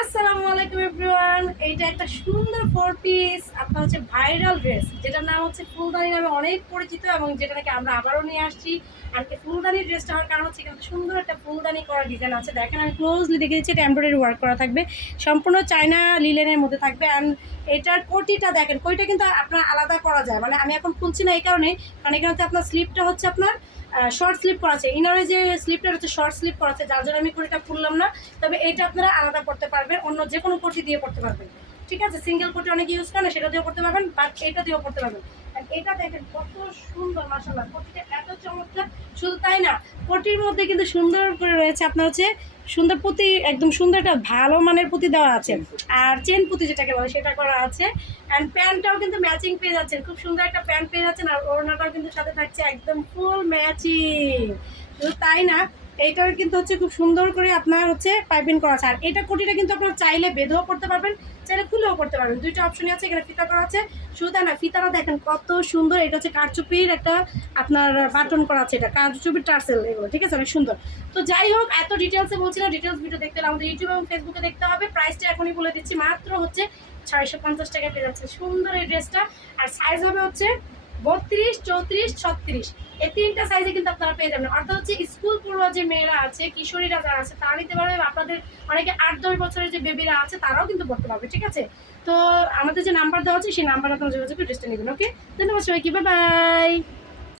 আসসালামু আলাইকুম এভরিওয়ান। এইটা একটা সুন্দর ফোর পিস আপনার হচ্ছে ভাইরাল ড্রেস যেটার নাম হচ্ছে ফুলদানি নামে অনেক পরিচিত এবং যেটা নাকি আমরা আবারও নিয়ে আসছি। আর কি ফুলদানি ড্রেসটা হওয়ার কারণ হচ্ছে এখানে সুন্দর একটা ফুলদানি করা ডিজাইন আছে। দেখেন, আমি ক্লোজলি দেখে দিচ্ছি, এটা এমব্রয়ডারি ওয়ার্ক করা থাকবে। সম্পূর্ণ চায়না লিলেনের মধ্যে থাকবে। অ্যান্ড এটার কোটিটা দেখেন, কোটিটা কিন্তু আপনার আলাদা করা যায়। মানে আমি এখন খুলছি না এই কারণে কারণ এখানে হচ্ছে আপনার স্লিপটা হচ্ছে আপনার শর্ট স্লিপ করা আছে। ইনারে যে স্লিপটা হচ্ছে শর্ট স্লিপ করা আছে, যার জন্য আমি কোটিটা খুললাম না। তবে এটা আপনারা আলাদা করতে পারবেন, অন্য যে কোনো কোটি দিয়ে করতে পারবেন। ঠিক আছে? সিঙ্গেল কোটি অনেকে ইউজ করে না, সেটা দিয়েও করতে পারবেন বাট এটা দিয়েও করতে পারবেন। এটা দেখেন কত সুন্দর মাসাল্লাহ কোটিটা এত চমৎকার। শুধু তাই না কোটির মধ্যে কিন্তু সুন্দর করে রয়েছে আপনার হচ্ছে সুন্দর পুঁতি একদম সুন্দর একটা ভালো মানের পুঁতি দেওয়া আছে। আর চেন পুঁতি যেটাকে বলে সেটা করা আছে। অ্যান্ড প্যান্টটাও কিন্তু ম্যাচিং পেয়ে যাচ্ছেন। খুব সুন্দর একটা প্যান্ট পেয়ে যাচ্ছেন। আর ওড়নাটাও কিন্তু সাথে থাকছে একদম ফুল ম্যাচিং শুধু তাই না এইটার কিন্তু হচ্ছে খুব সুন্দর করে আপনার হচ্ছে পাইপিং করা আছে। আর এটা কোটিটা কিন্তু আপনার চাইলে বেঁধেও করতে পারবেন, চাইলে খুলেও করতে পারবেন। দুইটা অপশনই আছে, এখানে ফিতা করা আছে। শুধু না, ফিতাটা দেখেন কত সুন্দর, এটা হচ্ছে কারচুপির একটা আপনার বাটন করা আছে এটা, কারচুপির টার্সেল এগুলো, ঠিক আছে? অনেক সুন্দর। তো যাই হোক, এত ডিটেলসে বলছি না ডিটেলস ভিডিও দেখতে হলে আমাদের ইউটিউব এবং ফেসবুকে দেখতে হবে। প্রাইসটা এখনই বলে দিচ্ছি, মাত্র হচ্ছে ছয়শো পঞ্চাশ টাকা পেয়ে যাচ্ছে সুন্দর এই ড্রেসটা আর সাইজ হবে হচ্ছে বত্রিশ, চৌত্রিশ, ছত্রিশ। এই তিনটা সাইজে কিন্তু আপনারা পেয়ে যাবেন। অর্থাৎ হচ্ছে স্কুল পড়ুয়া যে মেয়েরা আছে, কিশোরীরা যারা আছে, তারা নিতে পারবে আপনাদের অনেকে আট দশ বছরের যে বেবিরা আছে, তারাও কিন্তু পড়তে পারবে, ঠিক আছে? তো আমাদের যে নাম্বার দেওয়া আছে, সেই নাম্বার আপনারা যোগাযোগ করে ড্রেসটা নেবেন ওকে ধন্যবাদ সবাইকে বাই বাই